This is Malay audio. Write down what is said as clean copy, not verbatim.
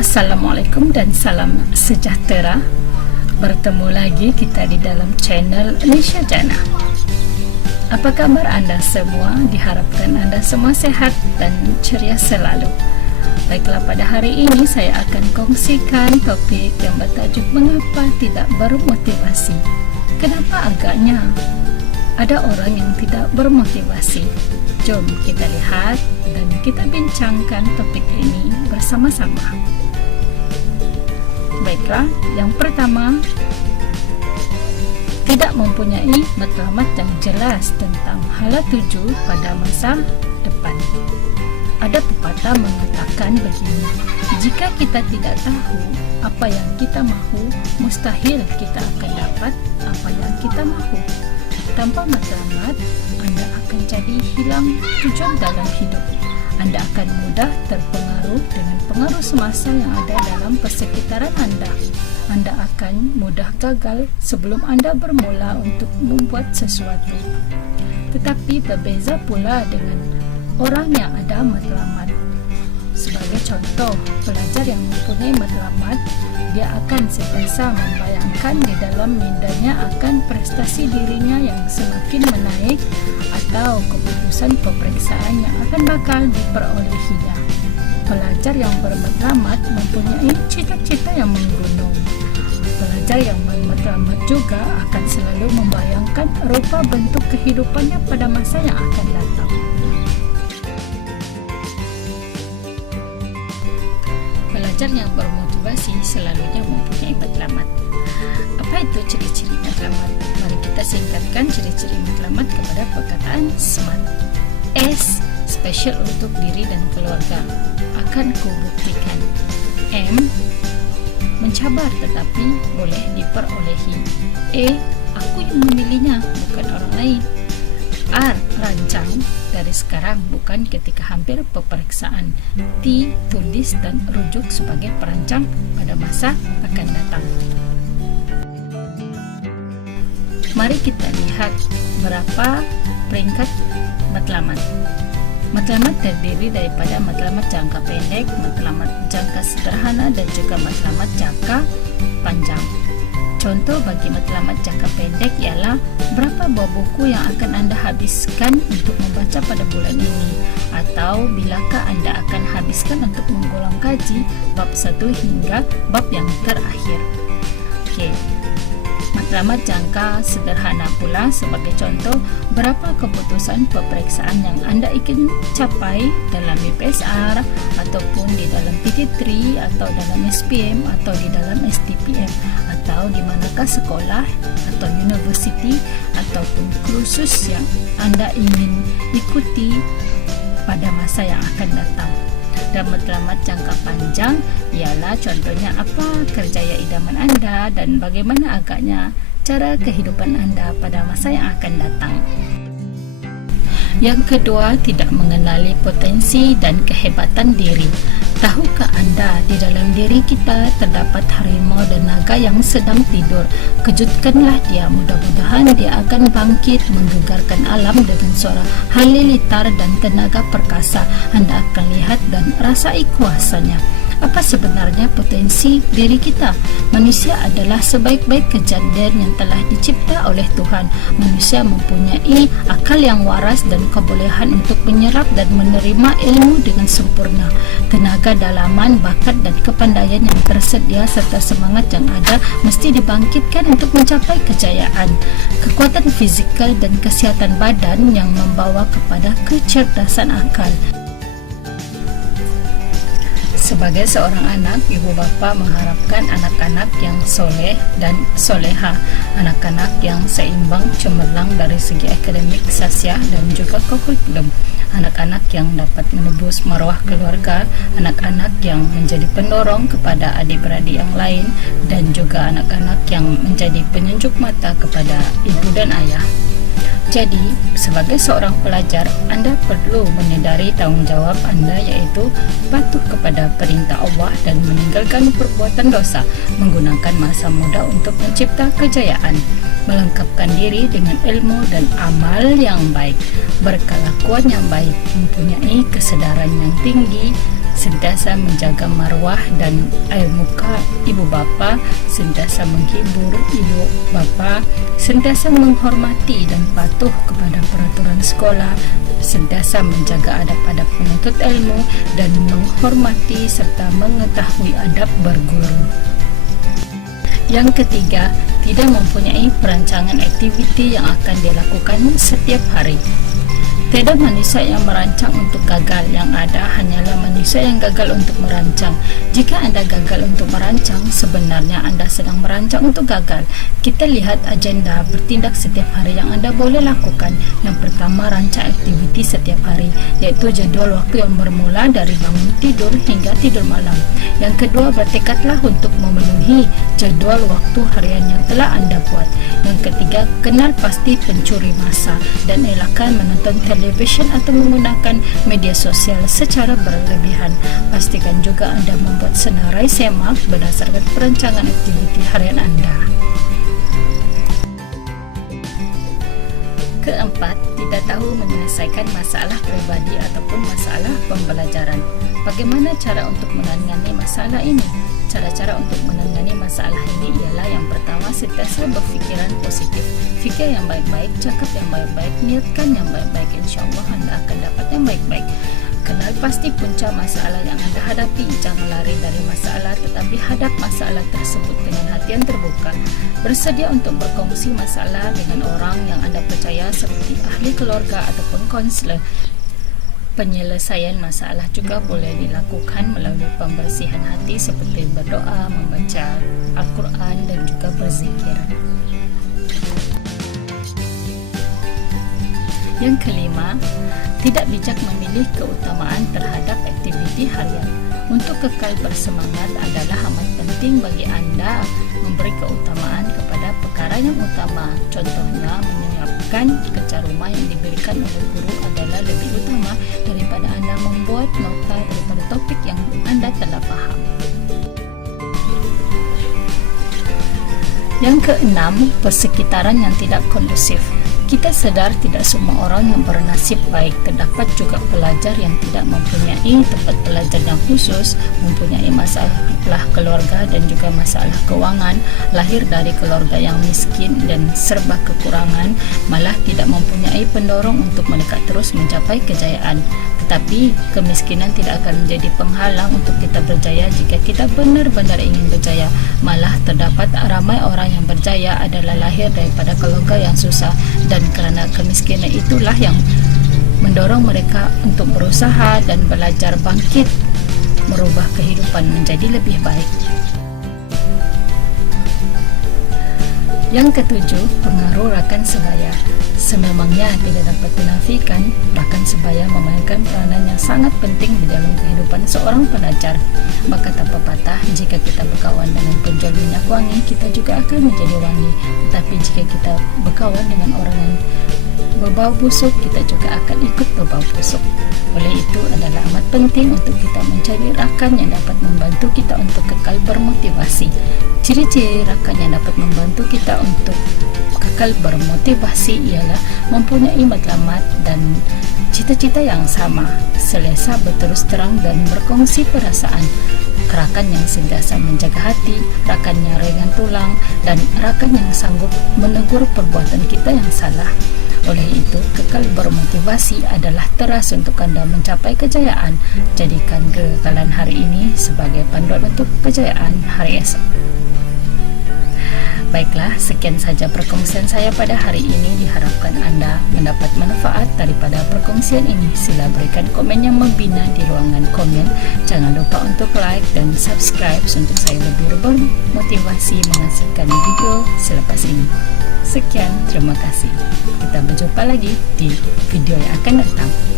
Assalamualaikum dan salam sejahtera. Bertemu lagi kita di dalam channel Nisha Jana. Apa kabar anda semua? Diharapkan anda semua sehat dan ceria selalu. Baiklah, pada hari ini saya akan kongsikan topik yang bertajuk mengapa tidak bermotivasi. Kenapa agaknya ada orang yang tidak bermotivasi? Jom kita lihat dan kita bincangkan topik ini bersama-sama. Baiklah, yang pertama, tidak mempunyai matlamat yang jelas tentang hala tuju pada masa depan. Ada pepatah mengatakan begini, jika kita tidak tahu apa yang kita mahu, mustahil kita akan dapat apa yang kita mahu. Tanpa matlamat, anda akan jadi hilang tujuan dalam hidup. Anda akan mudah terpengaruh dengan pengaruh semasa yang ada dalam persekitaran anda. Anda akan mudah gagal sebelum anda bermula untuk membuat sesuatu. Tetapi berbeza pula dengan orang yang ada matlamat. Sebagai contoh, pelajar yang mempunyai matlamat, dia akan sentiasa membayangkan di dalam mindanya akan prestasi dirinya yang semakin menaik atau keputusan peperiksaan yang akan bakal diperolehinya. Pelajar yang bermatlamat mempunyai cita-cita yang menggunung. Pelajar yang bermatlamat juga akan selalu membayangkan rupa bentuk kehidupannya pada masa yang akan datang. Pelajar yang bermotivasi selalunya mempunyai matlamat. Apa itu ciri-ciri matlamat? Mari kita singkatkan ciri-ciri matlamat kepada perkataan SMART. S, special untuk diri dan keluarga, akan kubuktikan. M, mencabar tetapi boleh diperolehi. E, aku yang memilihnya, bukan orang lain. R, rancang, dari sekarang bukan ketika hampir peperiksaan. T, tulis dan rujuk sebagai perancang pada masa akan datang. Mari kita lihat berapa peringkat matlamat. Matlamat terdiri daripada matlamat jangka pendek, matlamat jangka sederhana dan juga matlamat jangka panjang. Contoh bagi matlamat jangka pendek ialah berapa buah buku yang akan anda habiskan untuk membaca pada bulan ini, atau bilakah anda akan habiskan untuk mengulang kaji bab 1 hingga bab yang terakhir. Okey. Matlamat jangka sederhana pula sebagai contoh, berapa keputusan peperiksaan yang anda ingin capai dalam UPSR ataupun di dalam PT3 atau dalam SPM atau di dalam STPM, atau di manakah sekolah atau universiti ataupun kursus yang anda ingin ikuti pada masa yang akan datang. Dan matlamat jangka panjang ialah contohnya apa kerjaya idaman anda dan bagaimana agaknya cara kehidupan anda pada masa yang akan datang. Yang kedua, tidak mengenali potensi dan kehebatan diri. Tahukah anda di dalam diri kita terdapat harimau dan naga yang sedang tidur? Kejutkanlah dia, mudah-mudahan dia akan bangkit menggegarkan alam dengan suara halilintar dan tenaga perkasa. Anda akan lihat dan rasai kuasanya. Apa sebenarnya potensi diri kita? Manusia adalah sebaik-baik kejadian yang telah dicipta oleh Tuhan. Manusia mempunyai akal yang waras dan kebolehan untuk menyerap dan menerima ilmu dengan sempurna. Tenaga dalaman, bakat dan kepandaian yang tersedia serta semangat yang ada mesti dibangkitkan untuk mencapai kejayaan. Kekuatan fizikal dan kesihatan badan yang membawa kepada kecerdasan akal. Sebagai seorang anak, ibu bapa mengharapkan anak-anak yang soleh dan soleha, anak-anak yang seimbang, cemerlang dari segi akademik, sasiah dan juga kurikulum, anak-anak yang dapat menebus maruah keluarga, anak-anak yang menjadi pendorong kepada adik-beradik yang lain, dan juga anak-anak yang menjadi penyejuk mata kepada ibu dan ayah. Jadi, sebagai seorang pelajar, anda perlu menyedari tanggungjawab anda, iaitu patuh kepada perintah Allah dan meninggalkan perbuatan dosa, menggunakan masa muda untuk mencipta kejayaan, melengkapkan diri dengan ilmu dan amal yang baik, berkelakuan yang baik, mempunyai kesedaran yang tinggi, sentiasa menjaga marwah dan air muka ibu bapa, sentiasa menghibur ibu bapa, sentiasa menghormati dan patuh kepada peraturan sekolah, sentiasa menjaga adab-adab penuntut ilmu dan menghormati serta mengetahui adab berguru. Yang ketiga, tidak mempunyai perancangan aktiviti yang akan dilakukan setiap hari. Tiada manusia yang merancang untuk gagal, yang ada hanyalah manusia yang gagal untuk merancang. Jika anda gagal untuk merancang, sebenarnya anda sedang merancang untuk gagal. Kita lihat agenda bertindak setiap hari yang anda boleh lakukan. Yang pertama, rancang aktiviti setiap hari, iaitu jadual waktu yang bermula dari bangun tidur hingga tidur malam. Yang kedua, bertekadlah untuk memenuhi jadual waktu harian yang telah anda buat. Yang ketiga, kenal pasti pencuri masa dan elakkan menonton televisyen atau menggunakan media sosial secara berlebihan. Pastikan juga anda membuat senarai semak berdasarkan perancangan aktiviti harian anda. Keempat, tidak tahu menyelesaikan masalah pribadi ataupun masalah pembelajaran. Bagaimana cara untuk menangani masalah ini? Cara-cara untuk menangani masalah ini ialah yang pertama, sentiasa berfikiran positif. Fikir yang baik-baik, cakap yang baik-baik, niatkan yang baik-baik. InsyaAllah anda akan dapat yang baik-baik. Kenal pasti punca masalah yang anda hadapi. Jangan lari dari masalah, tetapi hadap masalah tersebut dengan hati yang terbuka. Bersedia untuk berkongsi masalah dengan orang yang anda percaya seperti ahli keluarga ataupun konselor. Penyelesaian masalah juga boleh dilakukan melalui pembersihan hati seperti berdoa, membaca Al-Quran dan juga berzikir. Yang kelima, tidak bijak memilih keutamaan terhadap aktiviti harian. Untuk kekal bersemangat adalah amat penting bagi anda memberi keutamaan kepada perkara yang utama. Contohnya, menyiapkan kerja rumah yang diberikan oleh guru adalah lebih utama daripada anda membuat nota daripada topik yang anda telah faham. Yang keenam, persekitaran yang tidak kondusif. Kita sedar tidak semua orang yang bernasib baik. Terdapat juga pelajar yang tidak mempunyai tempat belajar yang khusus, mempunyai masalah keluarga dan juga masalah keuangan, lahir dari keluarga yang miskin dan serba kekurangan, malah tidak mempunyai pendorong untuk mereka terus mencapai kejayaan. Tetapi kemiskinan tidak akan menjadi penghalang untuk kita berjaya jika kita benar-benar ingin berjaya. Malah terdapat ramai orang yang berjaya adalah lahir daripada keluarga yang susah, dan kerana kemiskinan itulah yang mendorong mereka untuk berusaha dan belajar bangkit, merubah kehidupan menjadi lebih baik. Yang ketujuh, pengaruh rakan sebaya. Sememangnya tidak dapat dinafikan, rakan sebaya memainkan peranan yang sangat penting di dalam kehidupan seorang pelajar. Maka tak pepatah, jika kita berkawan dengan penjual minyak wangi, kita juga akan menjadi wangi. Tetapi jika kita berkawan dengan orang yang berbau busuk, kita juga akan ikut berbau busuk. Oleh itu adalah amat penting untuk kita mencari rakan yang dapat membantu kita untuk kekal bermotivasi. Ciri-ciri rakan yang dapat membantu kita untuk kekal bermotivasi ialah mempunyai matlamat dan cita-cita yang sama, selesa berterus terang dan berkongsi perasaan. Rakan yang sentiasa menjaga hati, rakan yang ringan tulang, dan rakan yang sanggup menegur perbuatan kita yang salah. Oleh itu, kekal bermotivasi adalah teras untuk anda mencapai kejayaan. Jadikan kekekalan hari ini sebagai panduan untuk kejayaan hari esok. Baiklah, sekian saja perkongsian saya pada hari ini. Diharapkan anda mendapat manfaat daripada perkongsian ini. Sila berikan komen yang membina di ruangan komen. Jangan lupa untuk like dan subscribe untuk saya lebih bermotivasi menghasilkan video selepas ini. Sekian, terima kasih. Kita berjumpa lagi di video yang akan datang.